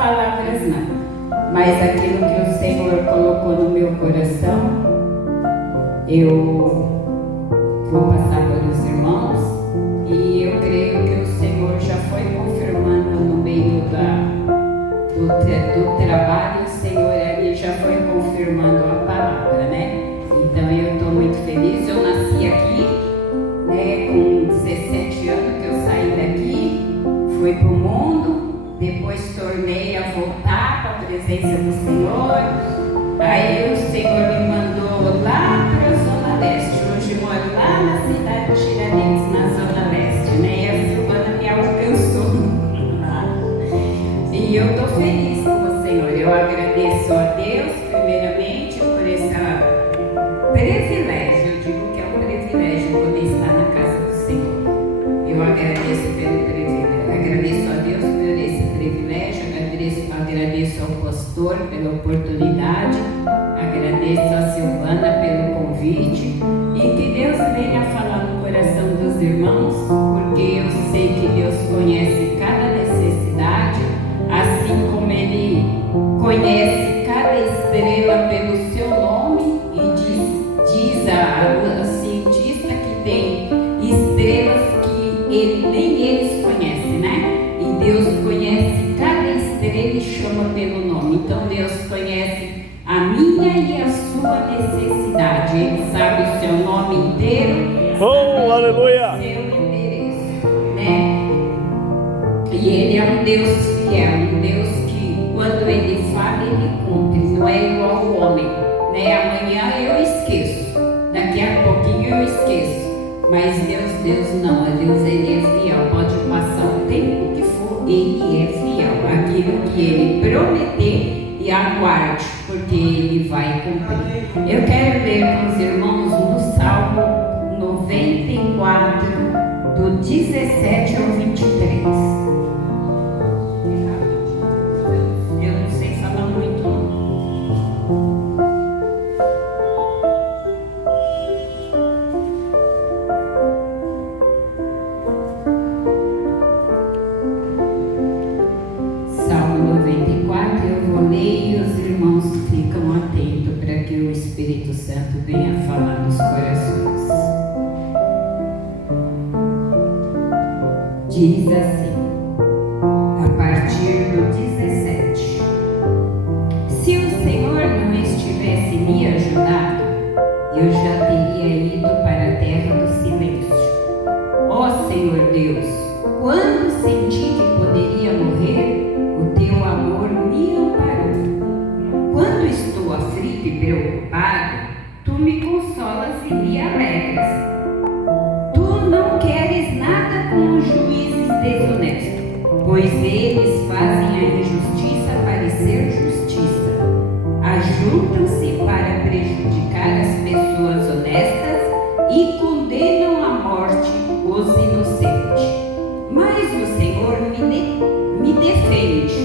palavras não, mas aquilo que o Senhor colocou no meu coração, eu vou passar para os irmãos, e eu creio que o Senhor já foi confirmando no meio do trabalho. O Senhor ali já foi confirmando a palavra, né? Então eu estou muito feliz. Eu nasci aqui, né, com 17 anos que eu saí daqui, fui para o mundo, depois tornei a voltar para a presença do Senhor. Aí o Senhor me mandou lá para a Zona Leste. Hoje moro lá na cidade de Tiradentes, na Zona Leste, né? E a Silvana me alcançou. E eu estou feliz com o Senhor. Eu agradeço a Deus, primeiramente, por esse privilégio. Eu digo que é um privilégio poder estar na casa do Senhor. Eu agradeço pelo privilégio. Agradeço a Deus por esse privilégio. Agradeço ao pastor pela oportunidade. Agradeço a Silvana pelo convite. E que Deus venha falar no coração dos irmãos, porque eu sei que Deus conhece cada necessidade, assim como Ele conhece cada estrela pelo seu nome. E diz a cientista que tem estrelas que nem eles conhecem, né? E Deus conhece cada estrela e chama pelo nome. Então Deus conhece a minha e a sua necessidade. Ele sabe o seu nome inteiro. Oh, aleluia! O seu endereço, né? E Ele é um Deus fiel, um Deus que quando Ele fala, Ele cumpre. Não é igual ao homem, né? Amanhã eu esqueço, daqui a pouquinho eu esqueço. Mas Deus não. Deus, Ele é fiel. Pode passar o tempo que for, Ele é fiel. Aquilo que Ele prometer, e aguarde, porque Ele vai cumprir. Eu quero ler com os irmãos no Salmo 94, do 17 ao 23. Eu não sei falar muito, não. Salmo 94, eu vou ler e os irmãos ficam atentos para que o Espírito Santo venha falar nos corações. Diz assim, a partir do 17: Se o Senhor não estivesse me ajudado, eu já teria ido para a terra do silêncio. Ó Senhor Deus, quando senti que poderia morrer, o teu amor me amparou. Quando estou aflito e preocupado, tu me consolas e me alegras. Tu não queres nada com os juízes desonestos, pois eles fazem a injustiça parecer justiça. Ajuntam-se para prejudicar as pessoas honestas e condenam à morte os inocentes. Mas o Senhor me defende.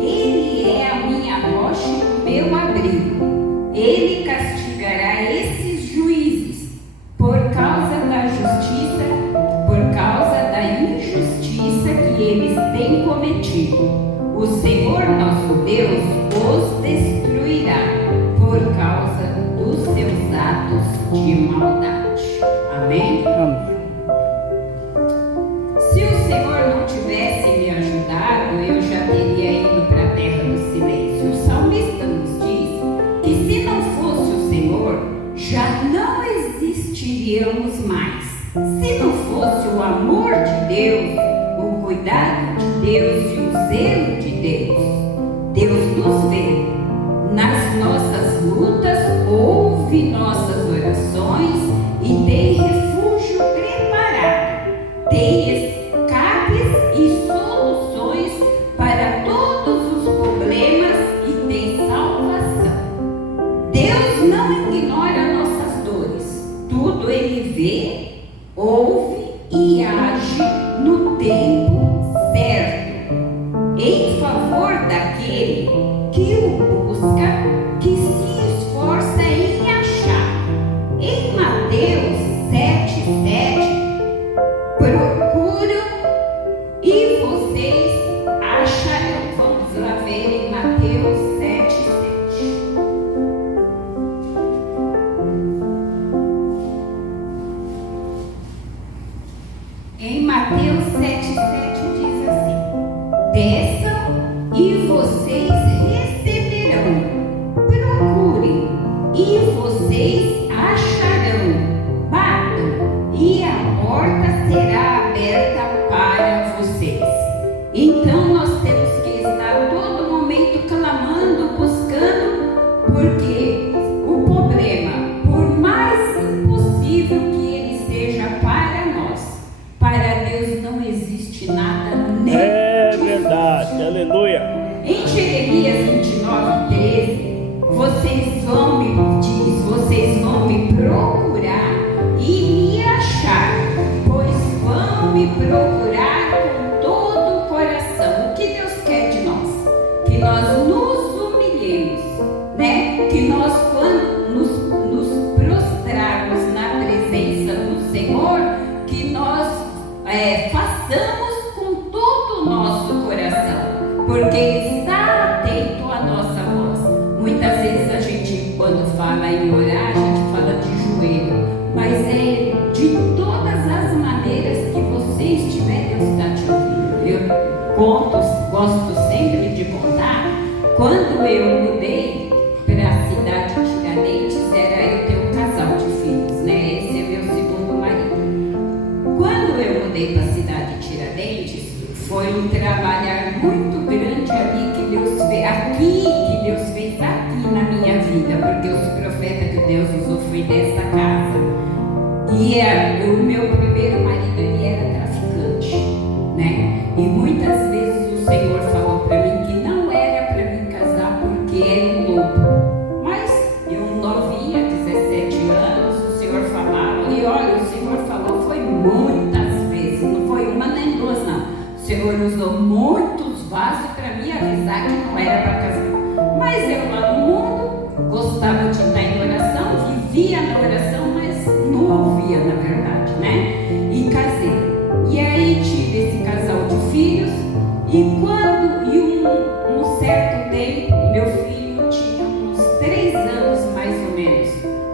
Ele é a minha rocha e o meu abrigo. Ele castigará esses juízes por causa da justiça, por causa da injustiça que eles têm cometido. O Senhor nosso Deus os destruirá por causa dos seus atos de maldade. Amém? Amém. Se o Senhor não tivesse me ajudado, eu já teria ido para a terra do silêncio. O salmista nos diz que se não fosse o Senhor, já não existiríamos mais. Se não fosse o amor de Deus, o cuidado de Deus e o zelo de Deus, Deus nos vê nas nossas lutas, ouve nossas orações e tem refúgio preparado, tem escapes e soluções para todos os problemas e tem salvação. Deus não ignora nossas dores, tudo Ele vê, ouve e age no tempo certo, em favor daquele que o busca, que se esforça em achar. em Jeremias 29:13, vocês vão me procurar e me achar, pois vão me procurar com todo o coração. O que Deus quer de nós? Que nós nos humilhemos, né? Que nós, quando nos prostrarmos na presença do Senhor, que nós façamos com todo o nosso coração, porque Ele está atento à nossa voz. Muitas vezes a gente, quando fala em orar, a gente fala de joelho, mas é de todas as maneiras que você estiver, Deus está te ouvindo. Eu gosto sempre de contar, quando eu mudei para a cidade de Tiradentes, eu tenho um casal de filhos, né? Esse é meu segundo marido. Quando eu mudei para a cidade de Tiradentes, foi um trabalhar muito grande ali que Deus fez aqui na minha vida, porque os profetas que Deus usou foi dessa casa. E o meu primeiro marido, ele era traficante, né? E muitas vezes o Senhor falou para mim que não era para mim casar porque era um lobo. Mas eu novinha, 17 anos, o Senhor falava, e olha, o Senhor falou, foi muitas vezes, não foi uma nem duas não. O Senhor usou muitos vasos para me avisar que não era para casar. Mas eu lá no mundo gostava de estar em oração, vivia na oração, mas não ouvia na verdade, né? E casei. E aí tive esse casal de filhos, e um certo tempo, meu filho tinha uns 3 anos mais ou menos,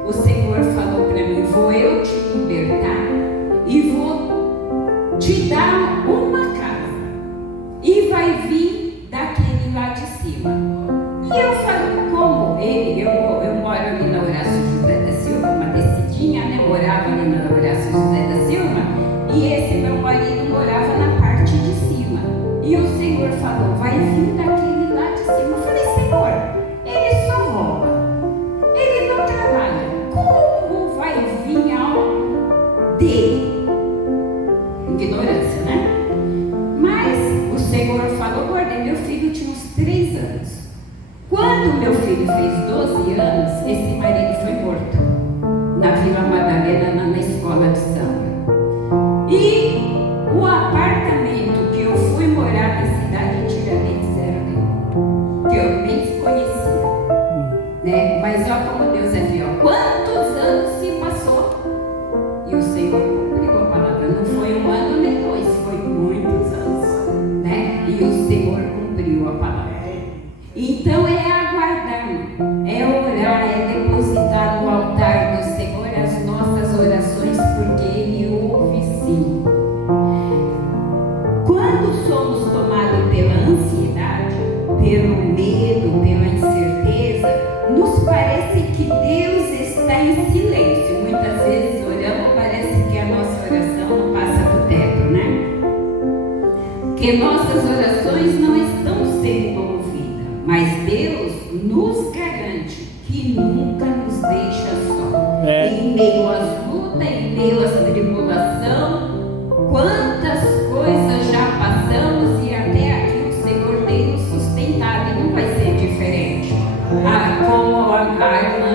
o Senhor falou para mim, vou eu te libertar e vou te dar uma casa, e vai vir daquele lá de cima. E eu falei, como ele, eu moro ali na Horácio José da Silva, uma descidinha, né? Morava ali na Horácio José da Silva, e esse meu marido morava na parte de cima. E o Senhor falou, vai vir daquele lá de cima. Eu falei, Senhor, ele só rouba, ele não trabalha, como vai vir algo dele? Ignorância, né? Mas o Senhor falou, guardei, meu filho tinha uns 3 anos. Quando meu filho fez 12 anos, esse marido foi morto na Vila Madalena, na escola de samba. E o apartamento que eu fui morar na cidade de Tiradentes era dele, que eu nem conhecia, né? Mas olha como Deus é fiel. Quantos anos se passou e o Senhor cumpriu a palavra? Não foi 1 ano nem 2, foi muitos anos, né? E o Senhor cumpriu a palavra. Então é aguardar, é orar, é depositar no altar do Senhor as nossas orações, porque Ele ouve sim. Quando somos tomados pela ansiedade, pelo medo, pela incerteza, nos parece que Deus está em silêncio. Muitas vezes oramos, parece que a nossa oração não passa do teto, né? Que nossas orações não estão sendo ouvidas. Mas Deus nos garante que nunca nos deixa só. Em meio às lutas, em meio às tribulações, quantas coisas já passamos e até aqui o Senhor tem nos sustentado e não vai ser diferente. Como a irmã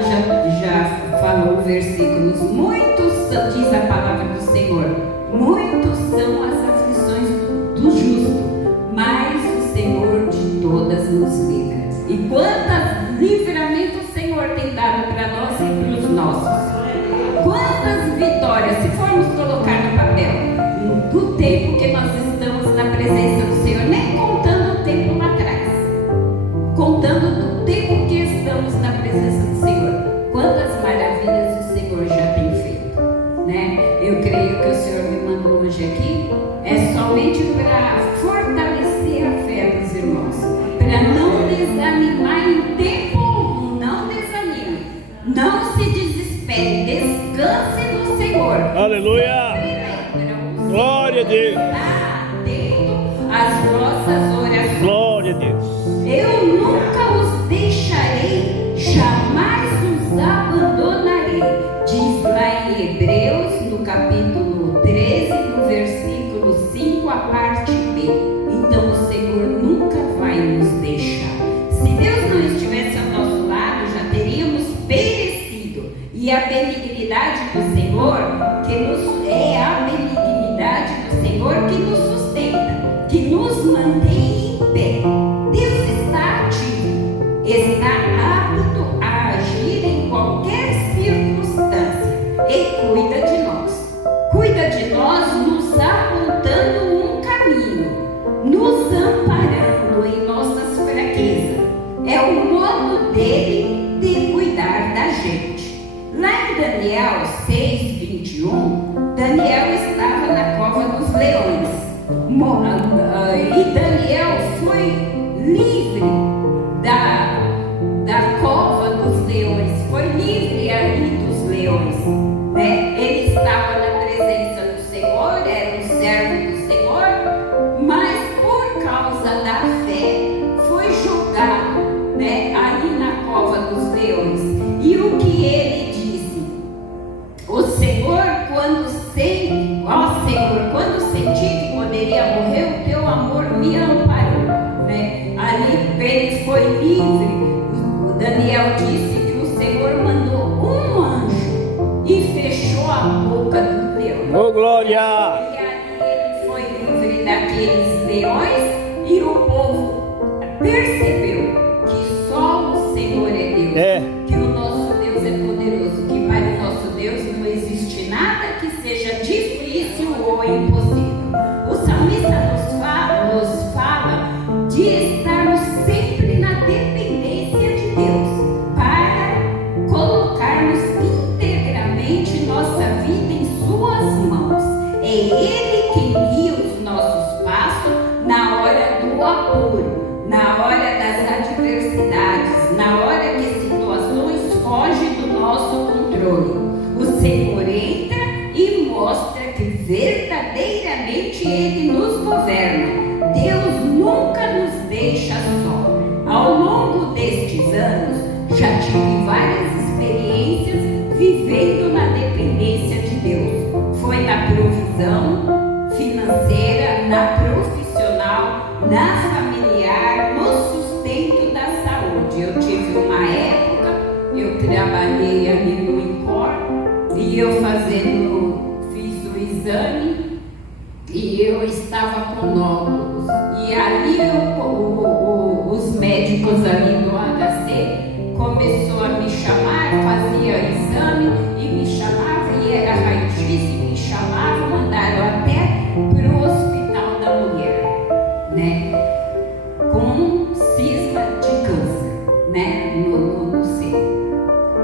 já falou versículos, muitos são, diz a palavra do Senhor, muitos são as aflições do justo, mas o Senhor de todas nos livra. E quantos livramentos o Senhor tem dado para nós e para os nossos. Quantas vitórias, se formos colocar no papel, do tempo que nós estamos na presença do Senhor, nem contando o tempo lá atrás, contando do tempo que estamos na presença do Senhor, quantas maravilhas o Senhor já tem feito, né? Eu creio que o Senhor me mandou hoje aqui, é somente para fortalecer a fé dos irmãos, para não desanimar em tempo algum. Não desanime, não se desespere, descanse no Senhor. Aleluia! Glória a Deus! Está atento às nossas orações. Glória a Deus! Eu nunca os deixarei, jamais os abandonarei, diz lá em Hebreus, no capítulo 13, no versículo 5, a parte B. Então o Senhor nunca vai nos deixar. é o modo dele de cuidar da gente. Lá em Daniel 6:21, Daniel estava na cova dos leões. E Daniel foi livre da cova dos leões, foi livre ali dos leões, né? Ele estava na presença do Senhor, era um servo do Senhor, mas por causa da fé foi julgado, né, ali na cova dos leões. E o que ele disse? O Senhor, quando senti que poderia morrer, o teu amor me amparou, né? Ali ele foi livre. O Daniel disse que o Senhor mandou um anjo e fechou a boca do leão. Oh, glória! E ali ele foi livre daqueles leões e o povo percebeu que só o Senhor é Deus, que o nosso Deus é poderoso, que para o nosso Deus não existe nada que seja difícil ou impossível. O salmista nos fala de estarmos sempre na dependência de Deus, para colocarmos integramente nossa vida em suas mãos. É Ele quem guia os nossos passos na hora do apoio, na hora das adversidades, na hora que situações fogem do nosso controle. O Senhor entra e mostra que verdadeiramente Ele nos governa. Deus nunca nos deixa só. Ao longo destes anos, já tive várias experiências vivendo na dependência de Deus. Foi na provisão financeira, na profissional, na familiar, no sustento da saúde. Eu tive uma época, eu trabalhei ali no INCOR e eu fiz o exame e eu estava com nódulos. E ali os médicos ali do HC começou a me chamar, fazia exame e me chamava, e era raio-x e me chamava, mandaram até para o hospital da mulher, né? Com cisma de câncer, né? No seio.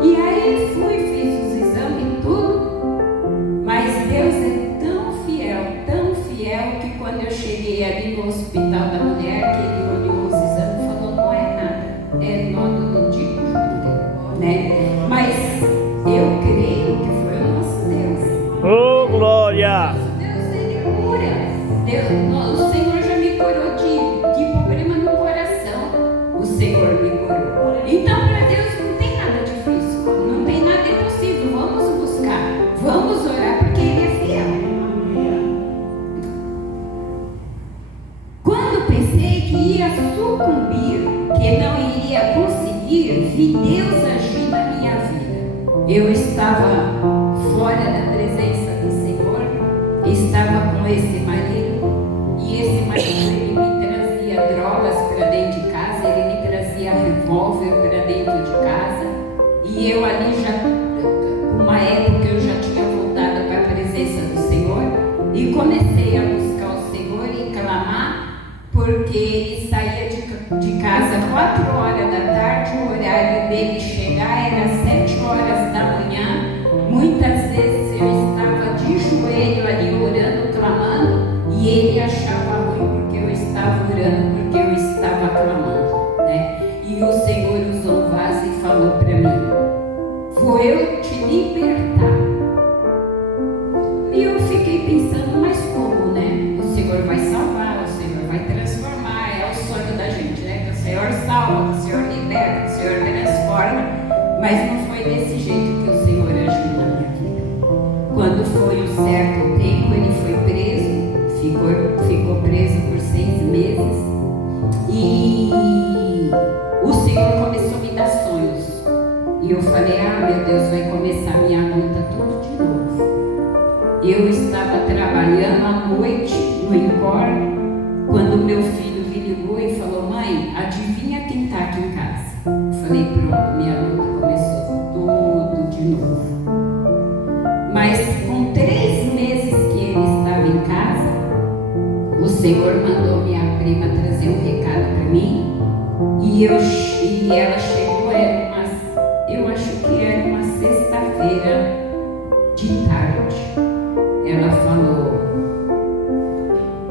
E aí fiz os exames e tudo, mas Deus é tão fiel que quando eu cheguei ali no hospital da mulher, que ele olhou os exames e falou: não é nada, é nódulo de gordura, né? Mas eu creio que foi o nosso Deus. Oh, glória! Deus, Ele cura. O Senhor já me curou de problema no coração. O Senhor me curou. Então, para Deus não tem nada difícil, não tem nada impossível. Vamos buscar, vamos orar, porque Ele é fiel. Quando pensei que ia sucumbir, que não iria conseguir, vi Deus agir na minha vida. Eu estava fora da presença do Senhor, estava com esse marido, e esse marido ele me trazia drogas para dentro de casa, ele me trazia revólver para dentro de casa, e eu ali uma época eu já tinha voltado para a presença do Senhor e comecei a buscar o Senhor e clamar, porque ele saía de casa 4 horas da tarde, o horário dele chegar era 7 horas da manhã. Muitas vezes eu estava de joelho ali orando, clamando, e ele achava ruim porque eu estava orando, porque eu estava clamando, né? E o Senhor usou um vaso e falou para mim: vou eu te libertar. E eu fiquei pensando, mas como, né? O Senhor vai salvar, o Senhor vai transformar, é o sonho da gente, né? Que o Senhor salva, que o Senhor liberta, que o Senhor transforma. Mas não foi desse jeito que o Senhor agiu na minha vida. Quando foi o certo tempo, ele foi preso, ficou preso por 6 meses. E o Senhor começou a me dar sonhos. E eu falei: meu Deus, vai começar a minha luta tudo de novo. Eu estava trabalhando à noite no INCOR, quando meu filho me ligou e falou: mãe, adivinha quem está aqui em casa? Eu falei: pronto, minha luta começou tudo de novo. Mas com 3 meses que ele estava em casa, o Senhor mandou minha prima trazer um recado para mim, e E ela chegou, eu acho que era uma sexta-feira de tarde. Ela falou: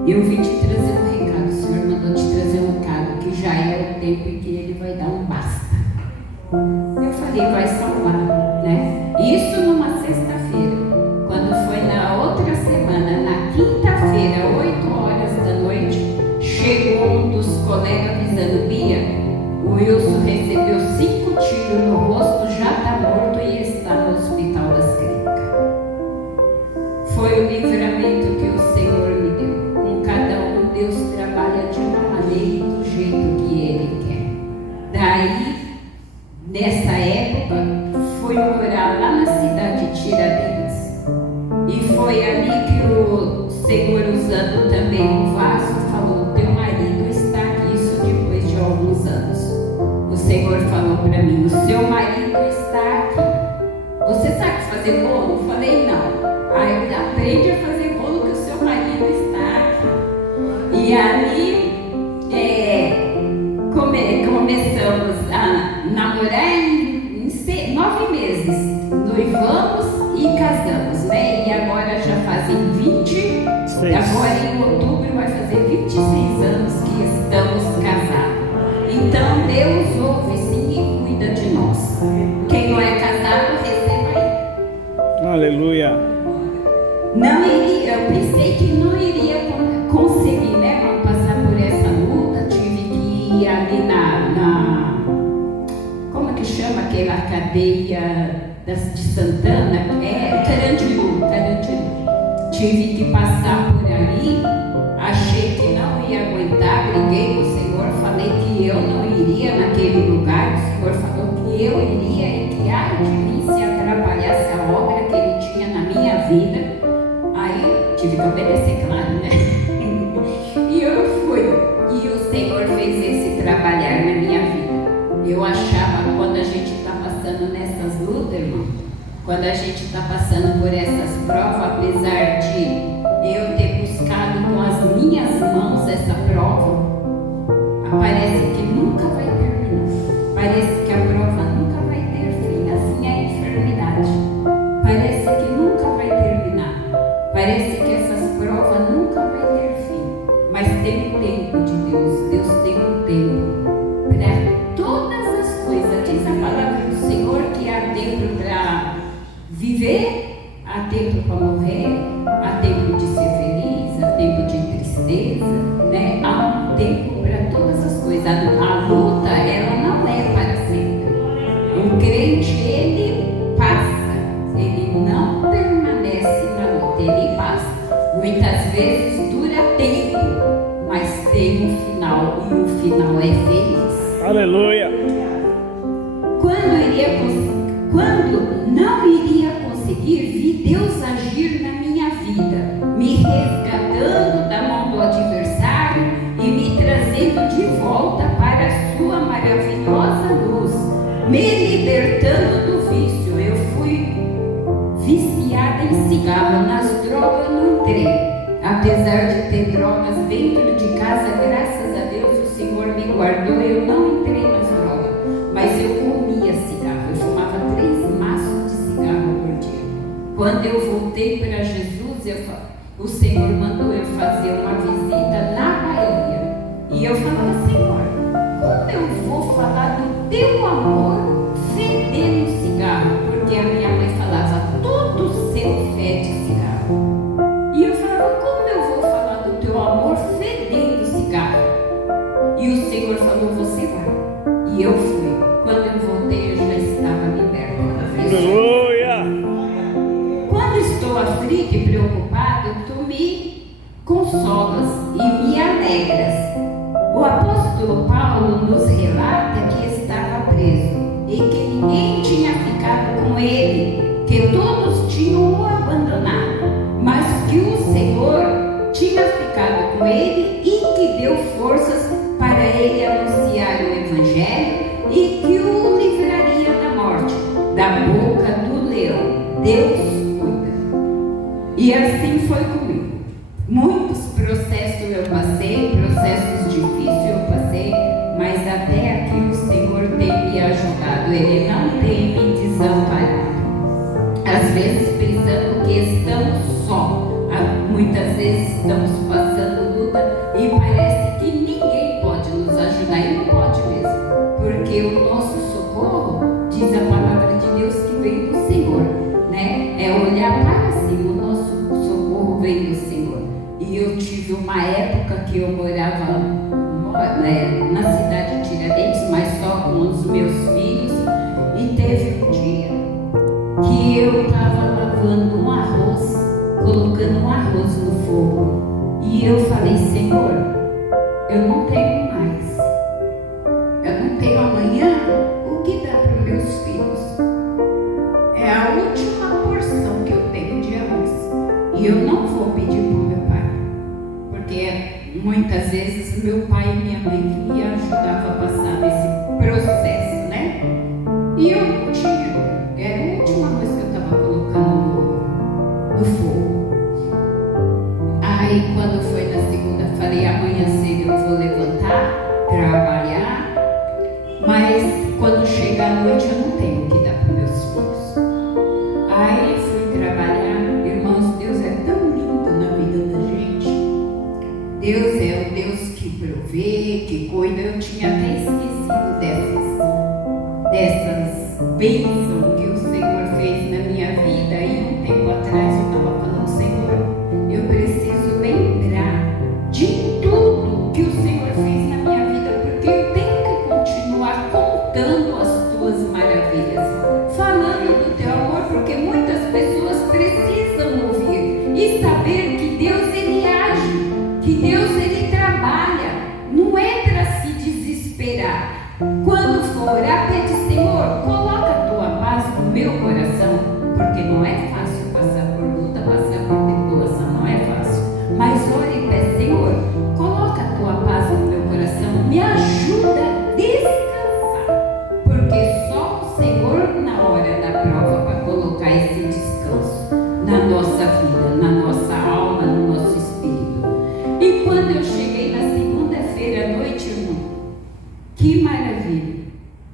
eu vim te trazer um recado, o Senhor mandou te trazer um recado, que já é o tempo em que Ele vai dar um basta. Eu falei: vai salvar, né? Isso numa sexta-feira. Quando foi na outra semana, na quinta-feira, 8 horas da noite, chegou um dos colegas avisando: Bia, o Wilson recebeu 5 tiros no rosto, já está morto e está no Hospital das Clínicas. Foi o livramento que o Senhor me deu. Com cada um, Deus trabalha de uma maneira e do jeito que Ele quer. Daí, nessa época, fui morar lá na cidade de Tiradentes. E foi ali que o Senhor, usando também um vaso, falou: teu marido está aqui. Isso depois de alguns anos. O Senhor falou para mim: o seu marido está aqui. Você sabe fazer bolo? Eu falei: não. Aí aprende a fazer bolo que o seu marido está aqui. E ali começamos a namorar em 9 meses. Noivamos e casamos, né? E agora já fazem 20. Agora em outubro vai fazer 26 anos que estamos casados. Então Deus ouve sim e cuida de nós. Quem não é casado, receba aí. Aleluia. Não iria, eu pensei que não iria conseguir, né? Vamos passar por essa luta. Tive que ir ali como é que chama aquela cadeia de Santana? Carandiru. Tive que passar por ali. Achei que não ia aguentar, briguei com o Senhor, falei que eu não iria naquele lugar. O Senhor falou que eu iria e que ai de mim se atrapalhasse a obra que Ele tinha na minha vida. Aí tive que obedecer, claro, né? E eu fui. E o Senhor fez esse trabalhar na minha vida. Eu achava, quando a gente está passando nessas lutas, irmão, quando a gente está passando por essas provas, apesar de eu ter buscado com as minhas mãos essa prova, parece que nunca vai terminar. Parece que a prova nunca vai ter fim. Assim é a enfermidade. Parece que nunca vai terminar. Parece que essas provas nunca vai ter fim. Mas tem um tempo de Deus. Deus tem um tempo para todas as coisas. Diz a palavra do Senhor que há tempo para viver, há tempo para morrer, há tempo de ser feliz, há tempo de tristeza, né? Há um tempo para todas as coisas. A luta, ela não é para sempre. O crente, ele passa, ele não permanece na luta, ele passa. Muitas vezes dura tempo, mas tem um final, e o final é feliz. Aleluia. Quando não iria conseguir, vi Deus agir na minha vida, me resgatando da mão do adversário e me trazendo de volta para a sua maravilhosa luz, me libertando do vício. Eu fui viciada em cigarro, nas drogas eu não entrei. Apesar de ter drogas dentro de casa, graças a Deus o Senhor me guardou, eu não entrei nas drogas, mas eu comia cigarro, eu fumava 3 maços de cigarro por dia. Quando eu voltei para Jesus, o Senhor mandou eu fazer uma visita na Bahia, e eu falava: Senhor, como eu vou falar do teu amor fedendo cigarro? Porque a minha mãe falava: todo seu fede cigarro. E eu falava: como eu vou falar do teu amor fedendo cigarro? E o Senhor falou: você vai. E eu fui. Quando eu voltei, eu já estava liberta. Aleluia. Quando estou aflito e preocupado, tu me consolas e me alegras. O apóstolo Paulo nos relata que estava preso e que ninguém tinha ficado com ele, que todos tinham o abandonado, mas que o Senhor tinha ficado com ele e que deu forças para ele anunciar o Evangelho e me ajudado, Ele não tem me desamparado. Às vezes pensando que estamos só, muitas vezes estamos passando luta e parece que ninguém pode nos ajudar, e não pode mesmo, porque o nosso socorro, diz a palavra de Deus, que vem do Senhor, né? É olhar para cima, o nosso socorro vem do Senhor. E eu tive uma época que eu morava na cidade de Tiradentes, mas só com os meus filhos, e teve um dia que eu estava lavando um arroz, colocando um arroz no fogo, e eu falei: Senhor, eu não tenho mais, eu não tenho amanhã o que dar para os meus filhos, é a última porção que eu tenho de arroz, e eu não vou pedir para o meu pai, porque muitas vezes meu pai e minha mãe que me ajudavam a passar nesse processo, né? E eu não tinha, era a última coisa que eu estava colocando no fogo. Aí quando foi na segunda, falei: amanhã cedo eu vou levantar, trabalhar, mas quando chegar a noite eu não tenho o que dar para meus filhos. Aí fui trabalhar. Irmãos, Deus é tão lindo na vida da gente. Deus é o Deus que provê, que cuida. Eu tinha até esquecido dessas bênçãos que o Senhor fez na minha vida. E um tempo atrás eu estava falando: Senhor, eu preciso lembrar de tudo que o Senhor fez na minha vida, porque eu tenho que continuar contando as tuas maravilhas, falando do teu amor, porque muitas pessoas precisam ouvir e saber que Deus, Ele age, que Deus, Ele trabalha. Não é para se desesperar. Quando for orar, pede: Senhor, coloca a tua paz no meu coração, porque não é fácil passar por luta, passar por tribulação, não é fácil. Mas ore e peça: Senhor, coloca a tua paz no meu coração, me ajuda a descansar, porque só o Senhor na hora da prova vai colocar esse descanso na nossa vida, na nossa alma, no nosso espírito. E quando eu cheguei na segunda-feira à noite, irmão, que maravilha!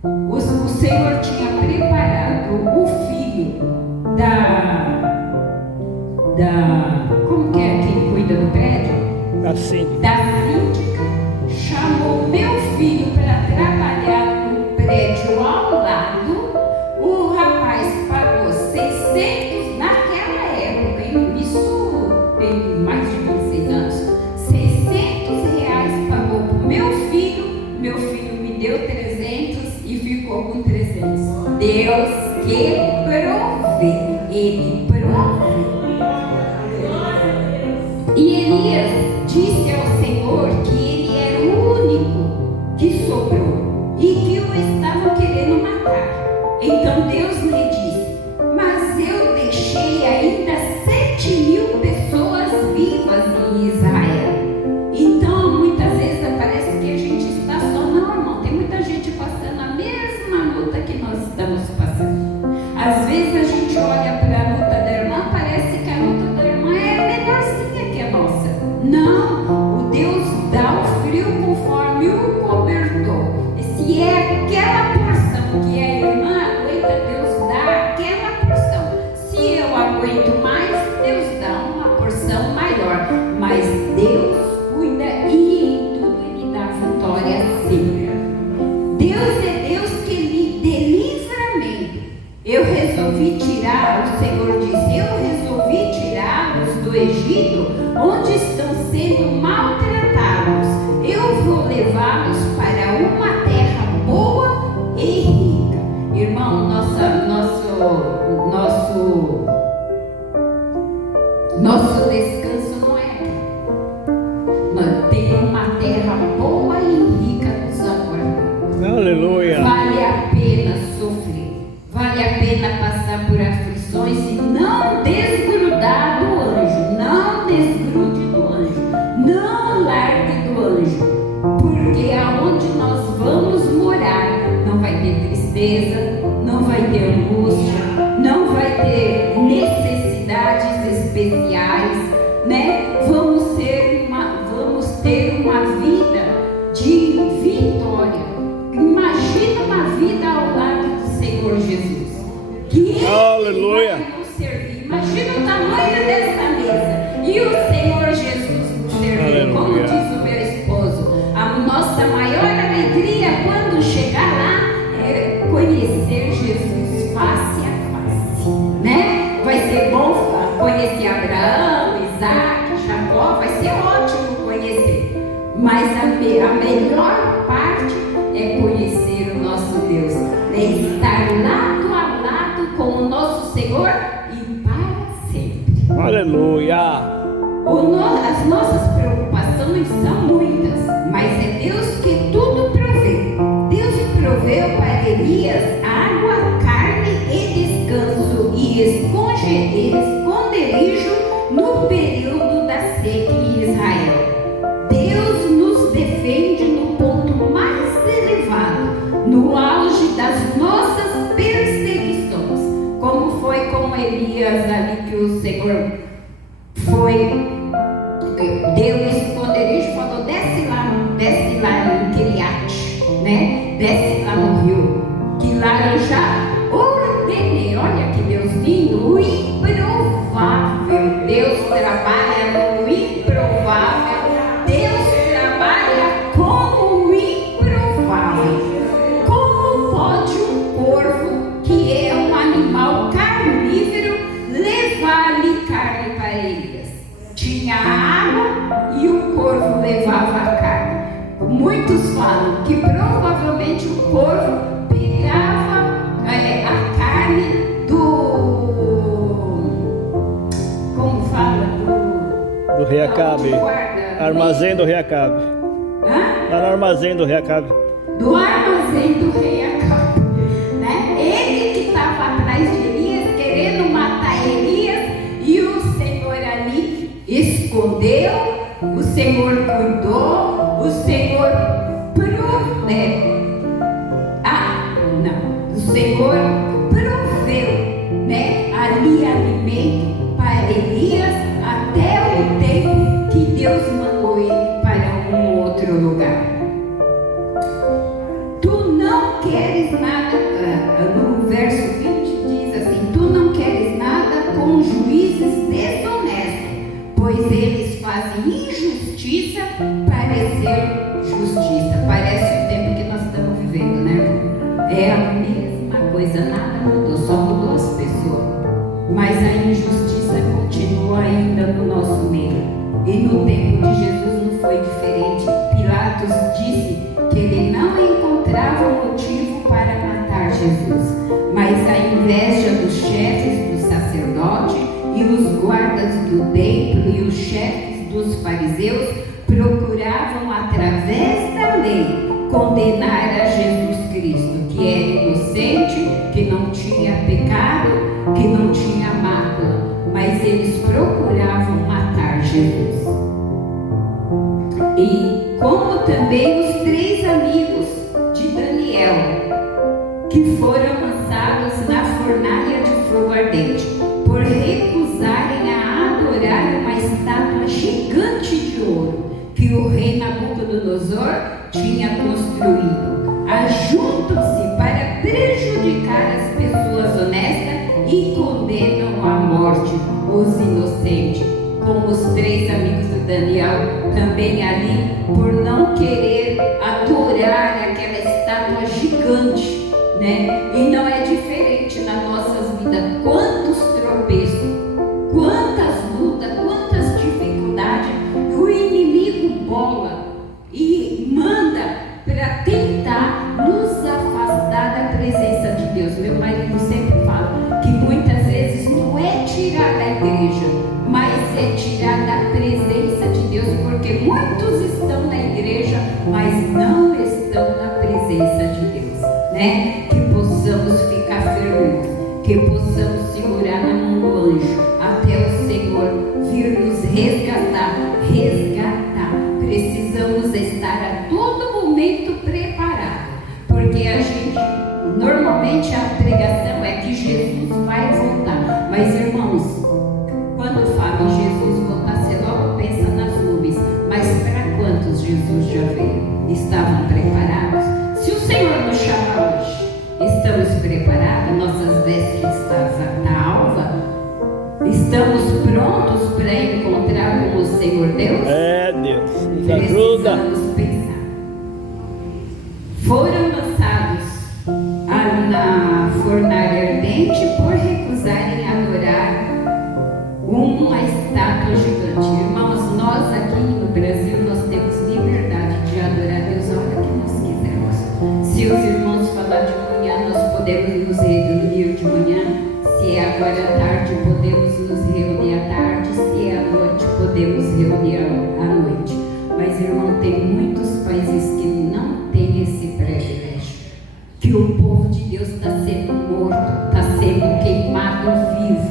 O Senhor tinha preparado o filho como que é quem cuida do prédio? Da síndica. Da síndica, chamou meu filho para trabalhar no prédio ao lado. O rapaz pagou 600 naquela época, isso tem mais de 26 anos, 600 reais pagou para o meu filho me deu 300 e ficou com 300. Deus que provê, Ele provê. E Elias disse ao Senhor que ele era o único que sobrou e que o estavam querendo matar. Então Deus lhe disse: mas eu deixei ainda 7.000 pessoas vivas em Israel. Então muitas vezes parece que a gente está só. Não, irmão, tem muita gente passando a mesma luta que nós estamos passando. Às vezes a gente olha para a luta da irmã, parece que a luta da irmã é menorzinha que a nossa. Não, o Deus dá o frio conforme o cobertor. Se é aquela porção que a irmã aguenta, Deus dá aquela porção. Se eu aguento mais, Deus dá uma porção maior. Mas Deus cuida e em tudo Ele dá vitória sempre. Deus é Deus que lhe dê livramento. Eu resolvi tirar, o Senhor diz: eu resolvi tirá-los do Egito, onde estão sendo maltratados. Eu vou levá-los para uma terra boa e rica. Irmão, nosso descanso não é aqui. Nós temos uma terra boa e rica nos aguardando. Aleluia. Vale a pena sofrer, vale a pena passar por aflições e não desgrudar do anjo. Não desgrude do anjo, não largue do anjo, porque aonde nós vamos morar não vai ter tristeza, não vai ter angústia, não vai ter necessidades especiais, né? Vamos ter uma vida de vitória. Imagina uma vida Jesus. Que Ele Aleluia. vai nos servir. Imagina o tamanho dessa mesa. E o Senhor Jesus nos servir. Aleluia. Como diz o meu esposo, a nossa maior alegria quando chegar lá é conhecer Jesus face a face, né? Vai ser bom conhecer Abraão, Isaac, Jacó, vai ser ótimo conhecer. Mas a melhor parte é conhecer o nosso Deus, é estar lado a lado com o nosso Senhor e para sempre. Aleluia. As nossas preocupações são muitas, mas é Deus que tudo provê. Deus proveu para Elias água, carne e descanso e esconderijo no período da seca em Israel. Deus nos defende no ponto mais elevado, no auge das nossas perseguições, como foi com Elias ali que o Senhor deu o esconderijo, falou: desce lá em Quiriate, né? Desce lá no rio, que lá eu já ordenei. Olha que Deus lindo, o improvável. Deus trabalha no improvável. Deus trabalha como o improvável. Como pode um corvo, que é um animal carnívoro, levar-lhe carne para Elias? Tinha água e o corvo levava a carne. Muitos falam que provavelmente o corvo pegava a carne como fala? Do rei Acabe. Armazém do rei Acabe. Lá no armazém do rei Acabe. Do armazém do rei Acabe, né? Ele que estava atrás de Elias, querendo matar Elias, e o Senhor ali escondeu, o Senhor cuidou, o Senhor o Senhor proveu, né, ali alimento para Elias até o tempo que Deus mandou ele para um outro lugar. Tu não queres nada, no verso 20 diz assim: tu não queres nada com juízes desonestos, pois eles fazem injustiça parecer justiça. Parece o tempo que nós estamos vivendo, né? É a mesma coisa, nada mudou, só mudou as pessoas. Mas a injustiça continua ainda no nosso meio. E no tempo de Jesus não foi diferente. Pilatos disse que ele não encontrava motivo para matar Jesus, mas a inveja dos chefes do sacerdote e os guardas do templo e os chefes dos fariseus procuravam, através da lei, condenar a Jesus Cristo, que era inocente, que não tinha pecado, que não tinha mácula, mas eles procuravam matar Jesus. E como também os 3 amigos de Daniel, que foram lançados na fornalha de fogo ardente, por recusarem a adorar uma estátua gigante de ouro que o rei Nabucodonosor tinha construído. Ajuntam-se para prejudicar as pessoas honestas e condenam à morte os inocentes, como os 3 amigos de Daniel, também ali, por não querer adorar aquela estátua gigante, né? E não é diferente nas nossas vidas. Quantos tropeços, quantas lutas, quantas dificuldades o inimigo bola e manda para tentar nos afastar da presença de Deus. Meu marido sempre fala que muitas vezes não é tirar da igreja, mas é tirar da presença de Deus, porque muitos estão na igreja, mas não estão na presença de Deus, né? Que possamos ficar firmes, que possamos segurar na mão do anjo até o Senhor vir nos resgatar. Precisamos estar a todo momento preparados, porque a gente, normalmente a pregação é que Jesus vai voltar, mas irmãos, quando fala em Jesus voltar, você logo pensa nas nuvens, mas para quantos Jesus já veio? Estavam preparados? Se o Senhor nos chama hoje, estamos preparados? Estamos prontos para encontrar com o Senhor Deus? É, Deus, nos ajuda. Precisamos pensar. Foram lançados na fornalha ardente por recusarem adorar uma estátua gigante. Irmãos, nós aqui no Brasil, nós temos liberdade de adorar Deus a hora que nós quisermos. Se os irmãos falar de manhã, nós podemos nos reunir de manhã. Se é agora à tarde, podemos nos reunir à tarde. Se é à noite, podemos reunir à noite. Mas, irmão, tem muitos países que não têm esse privilégio. Que o povo de Deus está sendo morto, está sendo queimado vivo,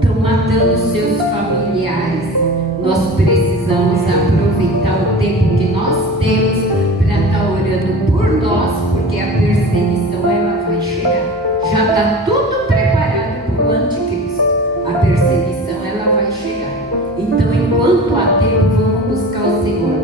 estão matando seus familiares. Nós precisamos aproveitar o tempo que nós temos para estar orando por nós, porque a perseguição ela vai chegar. Já está tudo preparado para o anticristo. A perseguição ela vai chegar. Então, enquanto há tempo, vamos buscar o Senhor.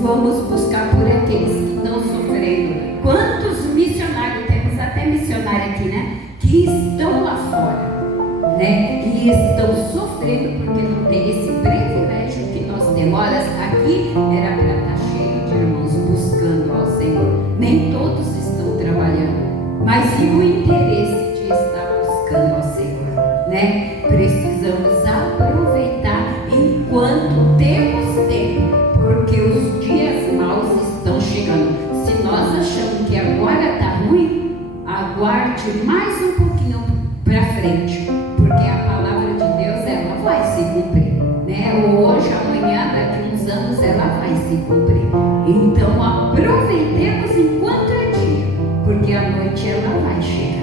Vamos buscar por aqueles que estão sofrendo. Quantos missionários, temos até missionário aqui, né? Que estão lá fora, né? Que estão sofrendo porque não tem esse privilégio que nós temos. Olha, aqui era para estar cheio de irmãos buscando ao Senhor. Nem todos estão trabalhando, mas e o interesse de estar buscando ao Senhor, né? Precisamos aproveitar enquanto temos tempo, porque os dias maus estão chegando. Se nós achamos que agora está ruim, aguarde mais um pouquinho para frente, porque a palavra de Deus ela vai se cumprir, né? Hoje, amanhã, daqui uns anos ela vai se cumprir. Então aproveitemos enquanto é dia, porque a noite ela vai chegar.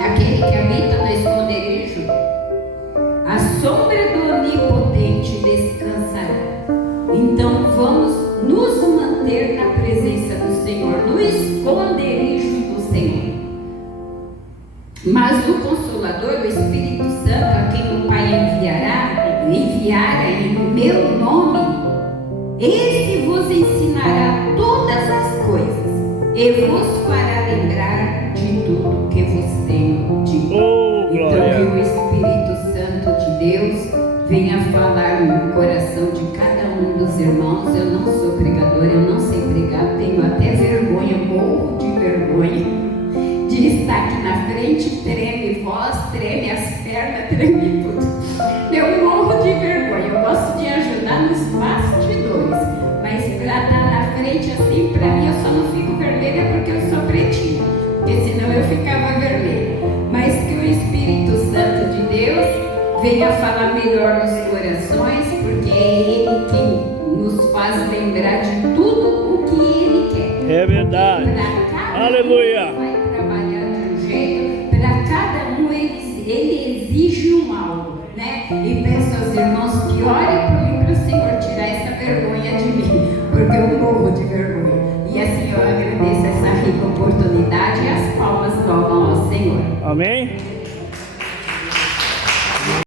Aquele que habita no esconderijo, a sombra do Onipotente descansará. Então vamos nos manter na presença do Senhor, no esconderijo do Senhor. Mas o Consolador, o Espírito Santo, a quem o Pai enviará em meu nome, esse vos ensinará todas as coisas e vos fará lembrar de tudo que vos tenho dito. Então que o Espírito Santo de Deus venha falar no coração de cada um dos irmãos. Eu não sou pregadora, eu não sei pregar, tenho até vergonha, morro de vergonha de estar aqui na frente, treme voz, treme as pernas, treme tudo. Eu morro de vergonha, eu gosto de ajudar nos bastidores, mas para estar na frente assim, para mim eu só não fico vermelha porque eu sou pretinha, porque senão eu ficava vermelha. Mas que o Espírito Santo de Deus venha falar melhor nos corações, porque é Ele quem nos faz lembrar de tudo o que Ele quer. É verdade. Aleluia. Vai trabalhar de um jeito, para cada um Ele exige um algo, né? E peço aos irmãos que orem por mim, para o Senhor tirar essa vergonha de mim, porque eu morro de vergonha. E assim eu agradeço essa rica oportunidade e as palmas louvam ao Senhor. Amém.